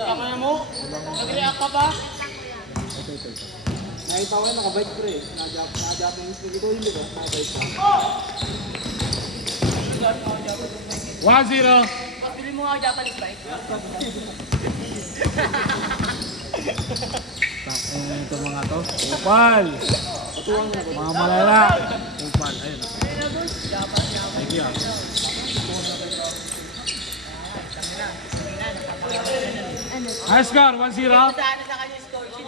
Tama na mo? Nag-react ka ba? Ito. Nakita ko yun, nakabike ko eh. Na-Japanese ko dito, hindi ba? Nakabike ko. 1-0. Pili mo nga ako Japanese bike. Ito mga to. Upal. Mga malala. Upal. Ayun. Thank you. High score, 1-0. Sana sa kanya score sheet.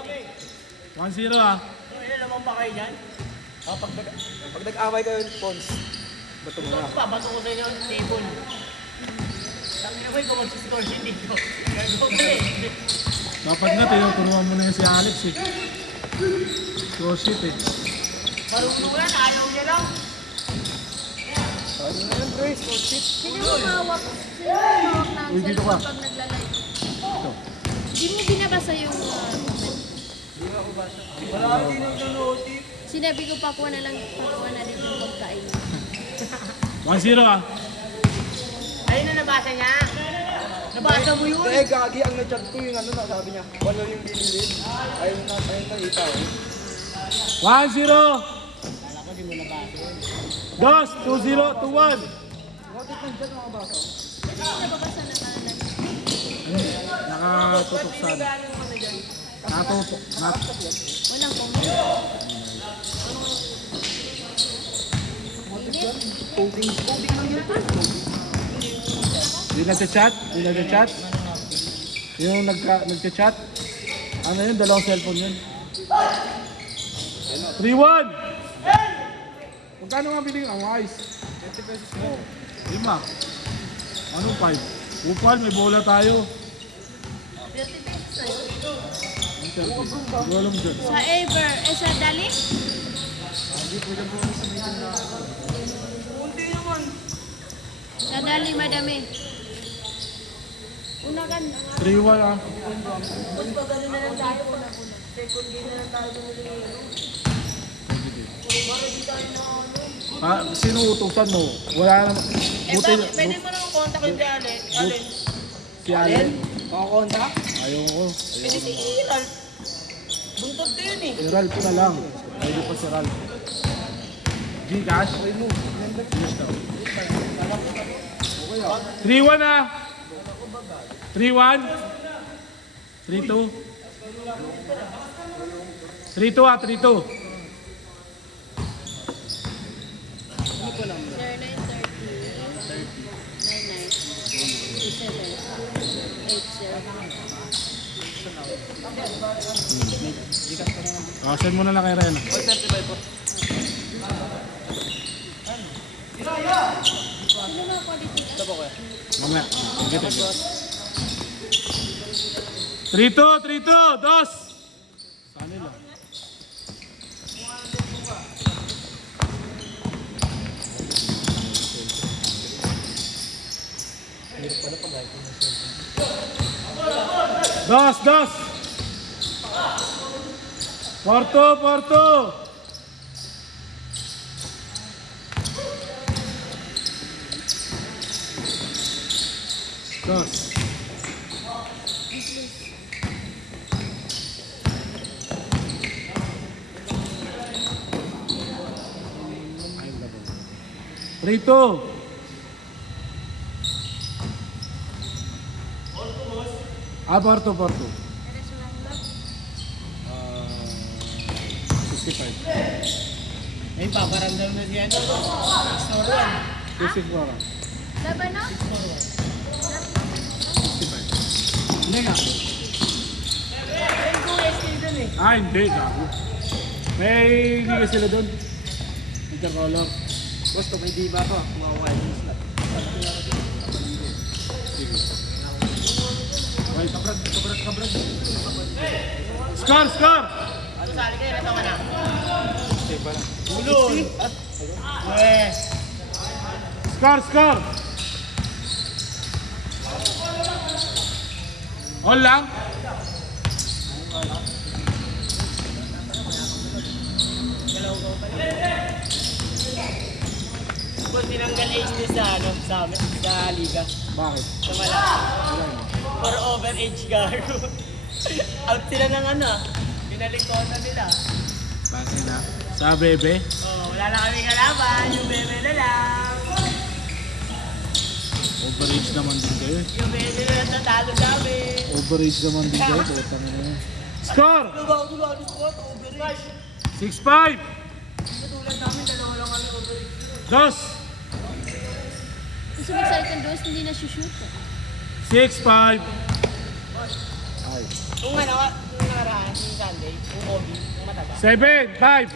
1-0 ah. Ilan naman ba kayo dyan? Pag nag-away kayo, Pons, bato mo na. Pabato ko sa inyo ang table. Sabi na ko yung mag-score sheet dito. Gagawa ka eh. Dapat nga tinuturuan mo na yun si Alex eh. Score sheet eh. Marunong yan, ayaw niya lang. Ano na yun, Grace? Coach shit. Sino mo hawak? Sino mo hawak ng Uy, dito ka. cellphone pag naglalay? Ito. Hindi mo binabasa yung comment. Wala, hindi nang nanotik. Sinabi ko pakuha na lang, pakuha na din yung pagkain. 1-0 ah. Ayun na nabasa niya. Nabasa mo yun. Eh, gagi, ang na-chat ko yung ano na, sabi niya, wala yung bililin. Ayun na itaw. 1-0. Kala ko di mo nabasa yun. Dos, 2-0, 2-1. Bakit nandiyan mga bata? Hindi mo nababasa na nalan. Nakatutok sa ano. Nakatutok. Walang comment. Init. Coding lang yun. Di nagchat? Di nagchat? Yung nagchat? Ano yun? Dalawang cellphone yun. 3-1! Magkano nga biling ang ice? 20 pesos mo. 5. Ano 5? Upal, may bola tayo. 30 pesos sa'yo. Ang 30. Hindi alam dyan. Sa Ever, sa Dali? Hindi po dyan po sa meeting na. Kunti naman. Sa Dali, madami. Unakan. 3-1 ah. Mas pagano na lang tayo. Second game na lang tayo bumili. Para di tayo na ano. Ah, sino utusan mo? Wala naman. Eh Buti, bakit? Pwede mo naman contact yung si Allen. Allen. si Allen. Makakonta? Ayaw ko. Pwede si Iral. Buntot ko yun eh. Si Ralph na lang. Pwede pa si Ralph. Gcash? 3-1 ah. 3-1. 3-2. 3-2 ah, 3-2. 0932-99-87-80. Send mo na lang kay Rena. 35 po. Sino mga quality? Ito po kuya. Mamaya. Get it. 3-2, 3-2, dos. Saan nila? Dos, dos. Porto, Porto. Dos. Rito. Porto, Porto. 65. Ay, paparamdam na siya. Store 64. Laban no? 65. Hindi nga. Ay, kung SK dun eh. Hindi. Gago. May giga sila doon. Intercolor. Gusto, may diba to. Mga wireless na. Sige. Kabrad. Score, score! Ano sali kayo? Natawa na. Okay, parang. Ulol. Yes. Score, score! All lang? Kung tinanggal HD sa ano, sa liga. Bakit? Sa malaki. Wala mo. For overage gago. Out sila ng ano. Pinalikotan nila. Bakit na? Sa bebe? Oh, wala na kami kalaban. Yung bebe na lang. Overage naman din kayo. Yung bebe na lang natalo namin. Overage naman din kayo. Putang ina yun. Score! Dulo ano squad, overage. 6-5! Katulad namin, dalawa lang kami overage. Dos! Gusto mag-start ng dos, hindi na shoot. 6-5! Ay. Kung ano, yung nakaraan, yung Sunday, yung Kobe, yung mataba. 7-5!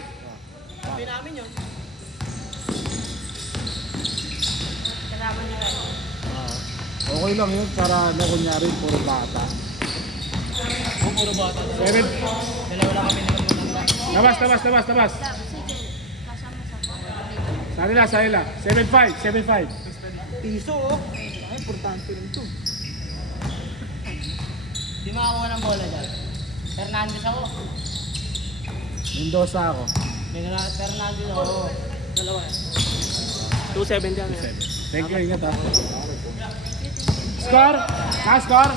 Sabi namin yun. Kasama niyo tayo. Okay lang yun para na kunyari puro bata. Kung puro bata. 7. Dalawa lang kami naman matanda. Labas! Sige, kasama sa Sa nila. 7-5. Piso oh. Ay, importante rin to. Di makakuha ng bola dyan. Fernandez ako. Mendoza ako. Fernandez ako. Dalawa. 2-7 dyan. Thank you, ingat ha. Score? Score?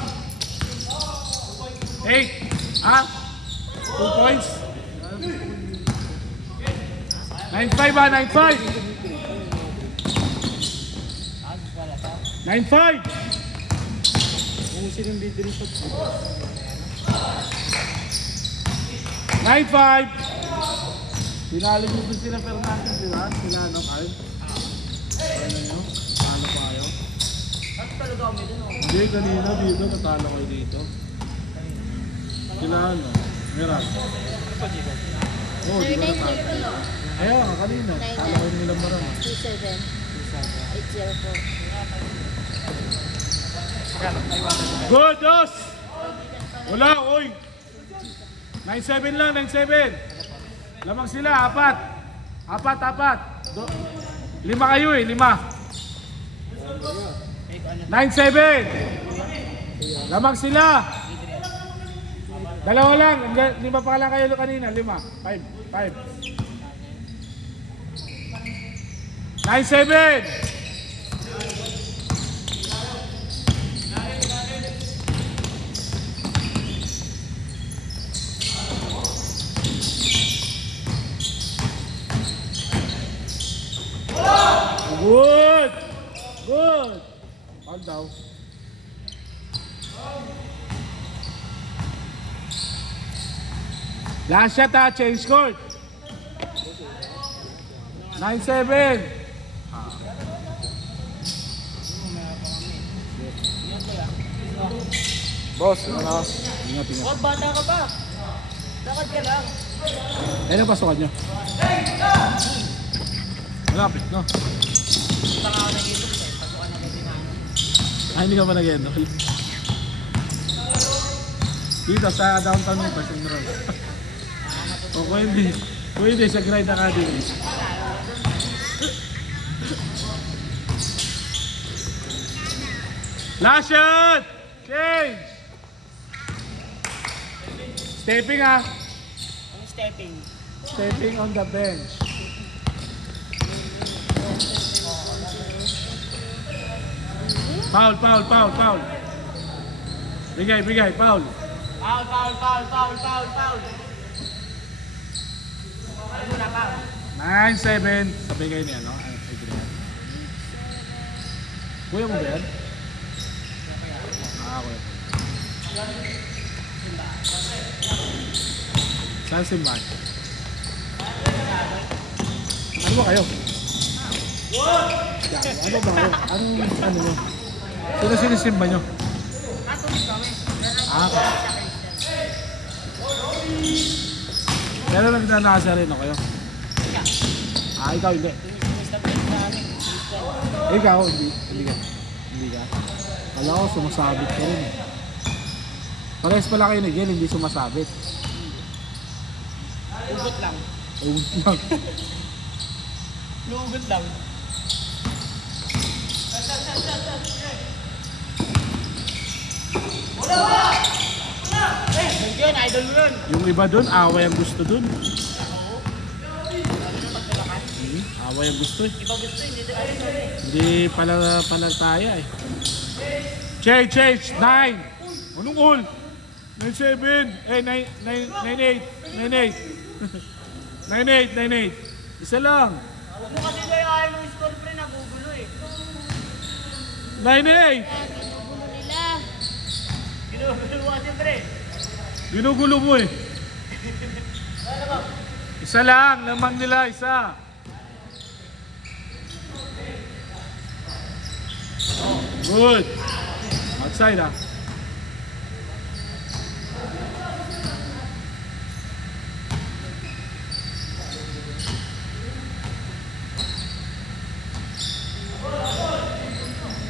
8. Ha? 2 points? 9-5 ha, 9-5! 9-5! Kung sino yung leader ito. 9-5! Pinali nyo din sila Fernandez, di ba? Sila ano, Carl? Ano nyo? Ano pa kayo? At talaga kami dun. Hindi, kanina dito, natalo kayo dito. Sila ano? Meron. Oo, di ba natalo? Ayaw, kanina. Talo kayo nila marami. 804. Good, Dos! Wala, oy! 9-7 lang, 9-7. Lamang sila, 4. 4. 5 kayo eh, 5. 9-7. Lamang sila. Dalawa lang, 5 pa lang kayo kanina, 5. 9-7. Good! Good! All daw. Last shot ha, change court. 9-7. Boss, ano? Ingat. Huwag bata ka pa. Lakad ka lang. Ano pasukan nyo? Malapit, no? Baka ako nag-iisip eh. Pasukan agad din namin. Hindi ka pa nag-enroll. Dito sa downtown mo, pa-enroll. O kung hindi, sa Grind Academy. Last shot! Change! Stepping ah! Ang stepping. Stepping on the bench. Foul. Bigay, foul. Foul. Ano muna, foul? 9-7. Sabi kayo niya, no? Ay, Adrian. Kuya mo ba yan? Kuya. Saan simbahan? Ano ba kayo? Ano ba kayo? Ano nyo? Sino sinisimba nyo? Katulik kami. Okay. Pero nagnanasa rin ako kayo? Ikaw hindi. Ikaw, hindi ka. Kala ko sumasabit ka rin eh. Parehas pala kayo ni Gil, hindi sumasabit. Ugot lang. Lugot lang. Yun, idol mo yun. Yung iba dun, away ang gusto dun. Away ang gusto eh. Iba gusto, hindi tayo. Hindi pala tayo eh. Change. 9. Anong all? 9-7. 9-8. 9-8. Isa lang. Huwag mo kasi kayo ayaw mo score pre, nagugulo eh. 9-8. Ginugulo nila. Ginugulo kasi pre. Ginugulo mo eh. Isa lang. Lamang nila. Isa. Good. Outside ah.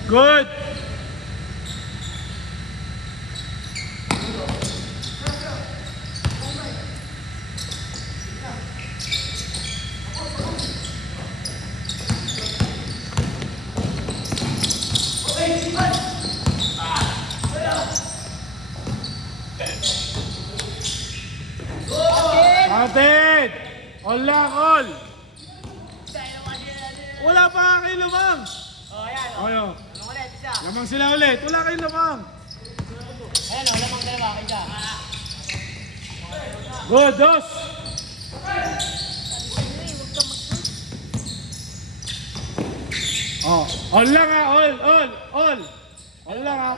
Good. Atid! All lang, all! Wala pa kayo lamang! Oh, ayan. Oh. Ayo, Lamang ulit, isa. lamang sila ulit. Wala kayo lamang. Ayan o, lamang dalawa, kaya. Good, dos! Oh, all lang ha, all! All lang ha.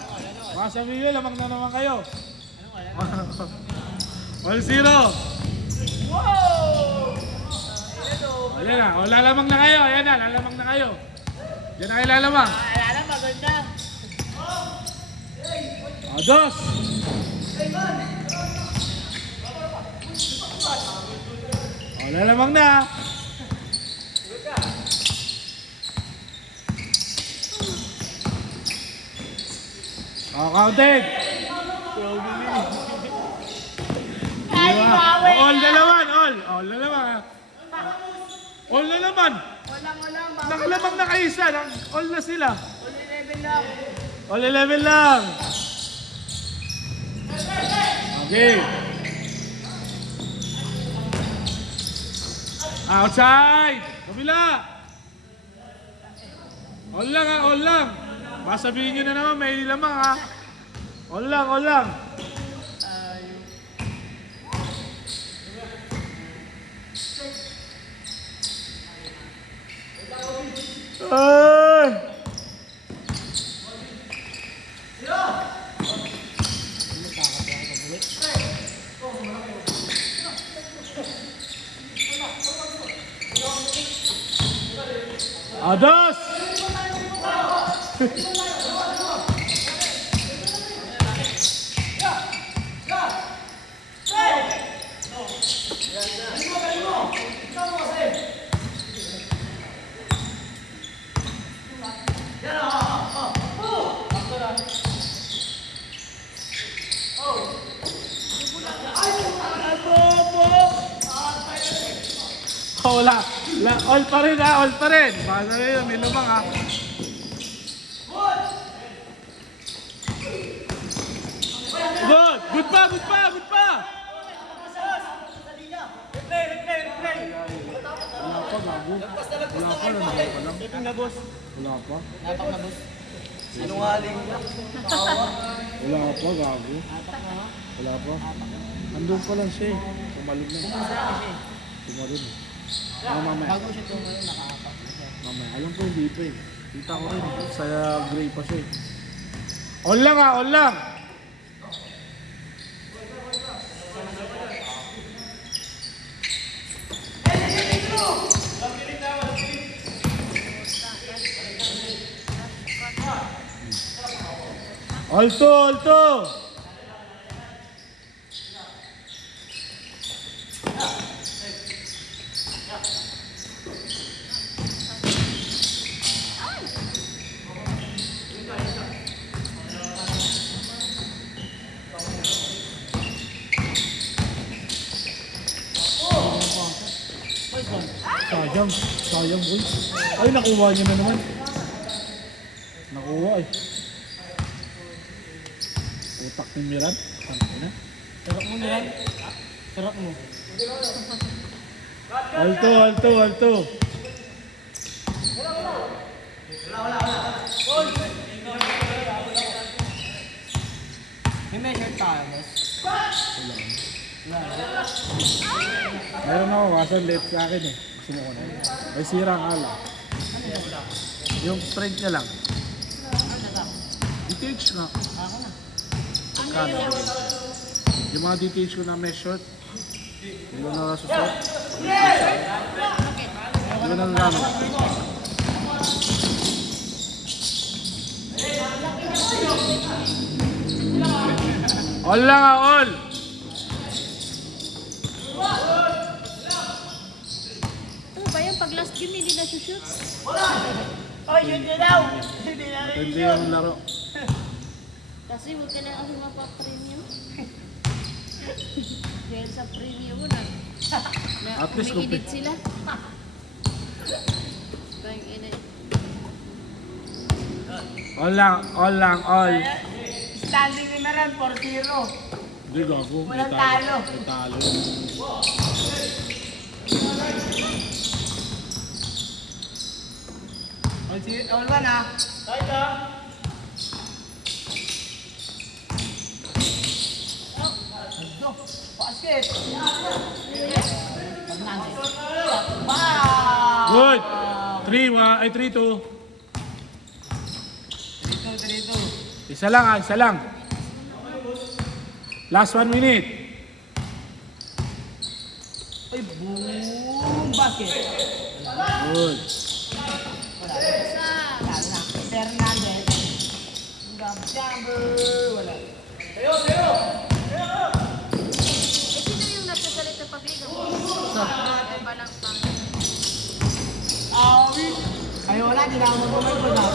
Baka sabihin nyo, lamang na naman kayo. All zero. Wow! Ayan na, o lalamang na kayo. Ayan na, lalamang na kayo. Diyan na kayo lalamang. Wala na, maganda. O, dos. O, lalamang na. O, counted. Ay, bawi! All na naman, all. All na naman. All na naman. Walang, Nakalamang na kayo isa. All na sila. Only level lang. All 11 lang. Okay. Outside. Kabila. All lang ha, all lang. Masabihin nyo na naman, may lamang ha. All lang, all lang. Ay! Ados! Oh, wala. All pa rin ha, all pa rin. Baka na yun, may lumang ha. Good! Good pa, good pa, good pa! Replay. Wala pa, gago. Wala pa, nanalo pa lang. Iping na boss. Wala pa. Napak na boss. Sinungaling. Wala pa, gago. Wala pa. Andun pa lang siya eh. Tumalog na. Tumalog. Mamaya. Bago siya ito ngayon, nakaapak na siya. Mamaya. Alam ko hindi pa eh. Kita ko rin. Sa gray pa siya eh. On lang ha, on lang! Alto, alto! Sayang boy. Ay, nakuha niya na naman. Nakuha eh. Utak ni Miran. Ano? Sarap mo niyan. Sarap mo. Alto, alto, alto. May measure tayo, boss. Meron ako, kaso late sa akin eh. Gusto mo ko na. May sira ang ala. Yung strength niya lang. DTH nga. Kano? Yung mga DTH ko na may short. Hindi ko na susot. Hindi ko na nagamit. All lang ah, all! Ano ba yan? Pag last game, hindi na shoot. Ay, yun yun daw! Hindi na rin Hindi yung laro. Kasi huwag ka na kasi mapa-premium. Dahil sa premium mo na. At least kung umiinit sila. Bang ina. All lang, all lang, all. standing ni Meran, 4-0. Hindi gago. May Walang talo. May talo. All one ah. Right ah. Basket. Wow! Good! 3-1, ay 3-2. 3-2. Isa lang ah, isa lang. Last 1 minute. Uy, boom! Basket. Good. Isa. Lalo na. Fernandez. Grab jumper. Wala. Eh, sino yung nagsasalita pag ikaw? Ay, balang pang. Ay, wala. Di na ako mag-umay na.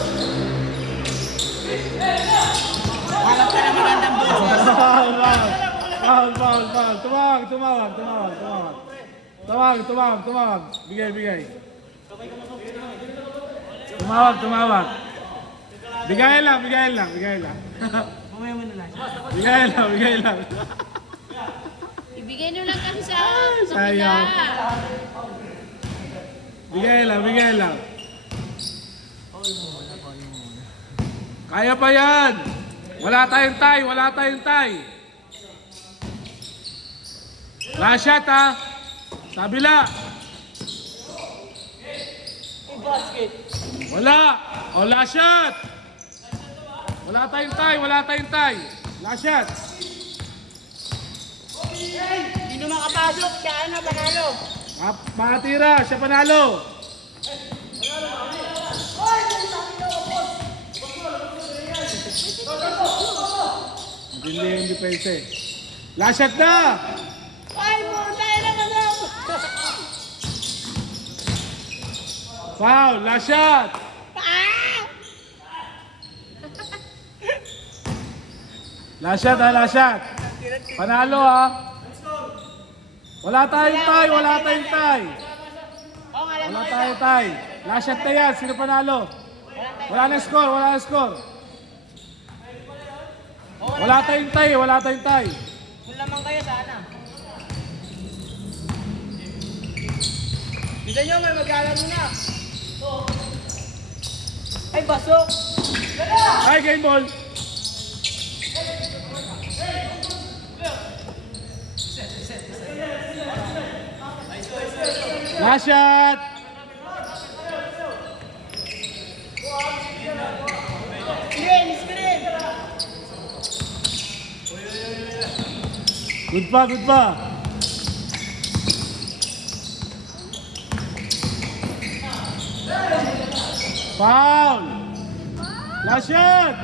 Harap ka na magandang business. Foul. Tumawag. Bigay. Tumawag. Bigay lang. Mamaya mo na lang. Bigay lang. Ibigay nyo lang kami sa Sayang. Bigay lang. Kaya pa yan. Wala tayong tie. Last shot ha. Sabila. Basket. Wala. O last shot. Wala tayong tie. Last shot. Hindi na makapasok. Siya na panalo. Makatira. Siya panalo. Hindi yung depensa eh. Last shot na. Ay, puta na naman. Foul. Last shot. Last shot. Panalo ha. Wala tayong tie. Last shot na yan. Sino panalo? Wala na score. Wala tayong tie. Kung lamang kayo sana. Bisa nyo, may maglalaro na. Ay, basok. Ay, game ball. Last shot. Screen. Good pa. Foul. Last shot.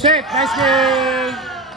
Set. Nice game.